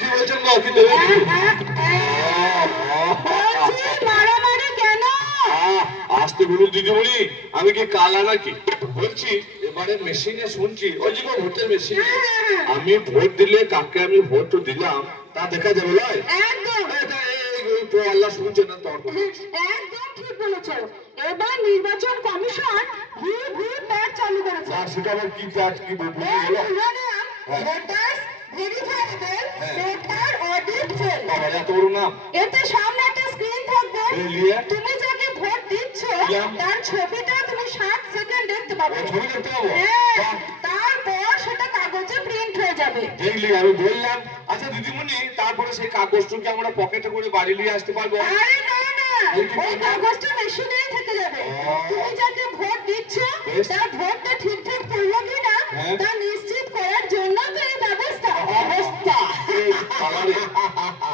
কি বলছেন গো? কি দেবে? মারামারি কেন? আসতে বলুন দিদিমণি, আমি কি কালা নাকি? বলছি এবারে মেশিনে শুনছি, ওই যে ভোটের মেশিন, আমি ভোট দিলে কাকে আমি ভোট দিলাম তা দেখা যাবে নয়? একদম তো আল্লাহ শুনছে না তোর? একদম ঠিক বলেছো। এবার নির্বাচন কমিশন প্যাড চালু করেছে। আর সেটা আবার কি প্যাচ কি বলবো? Voters verifiable voter audit trail. এত বড় নাম। এতে সামনে একটা স্ক্রিন থাকবে, তুমি যাকে ভোট দিচ্ছ তার ছবিটা তুমি 60 সেকেন্ড দেখতে পাবে। ছবি দেখতে পাবো? তারপর সেটা কাগজে প্রিন্ট হয়ে যাবে। দেখলি আমি বললাম। আচ্ছা দিদিমণি, তারপরে সেই কাগজটাকে আমরা পকেটে করে বাড়ি নিয়ে আসতে পারবো? আরে না না, ওই কাগজটা মেশিনেই থেকে যাবে। তুমি যাকে ভোট দিচ্ছ তার ভোটটা ঠিকঠাক পড়লো কিনা তা নিশ্চিত করার জন্য তো এই ব্যবস্থা।